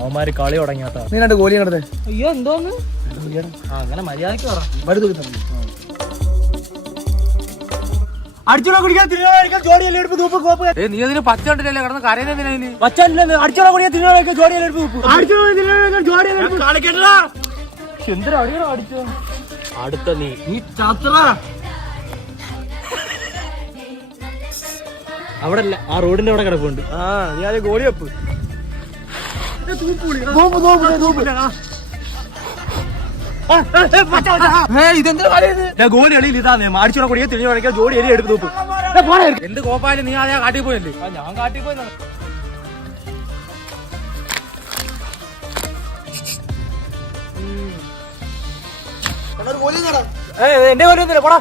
അവന്മാര് കളി തുടങ്ങിയാട്ടാ. നീ രണ്ട് ഗോലി കണ്ടത്? അയ്യോ എന്തോന്ന് അങ്ങനെ മര്യാദക്ക് പറ. അടിച്ചോളാ കുടിക്കാൻ തിരുവനന്തപുരം ജോഡിയെല്ലാം എടുപ്പ് തൂപ്പ് കോപ്പ്. നീ അതിന് പച്ച കണ്ടിട്ടല്ലേ കിടന്ന് കരയുന്നതിന് പച്ചല്ലേ അടിച്ചോളാ കുടിക്കാൻ തിരുവനന്തപുരം ജോഡിയെല്ലാം എടുപ്പ് തൂപ്പ്. അടിച്ചോളാ ജോഡിയെല്ലാം എന്തിനാ അടിയണോ അടിച്ചോ? അടുത്ത നീ ചാത്ര അവിടെ അല്ല, ആ റോഡിന്റെ അവിടെ കിടപ്പുണ്ട്. നീ ആദ്യം ഗോളി വെപ്പ്. ഗോലി കളിയിൽ ഇതാ അടിച്ചോടെ കൂടിയ തിരിഞ്ഞു കളിക്കാൻ ജോഡി എലി എടുത്ത് തൂപ്പ്. എന്ത് കോപ്പായാലും നീ അതേ കാട്ടി പോയല്ലേ? ഞാൻ കാട്ടി പോയി. എന്റെ പോലെ ഒന്നുമില്ല പോടാ.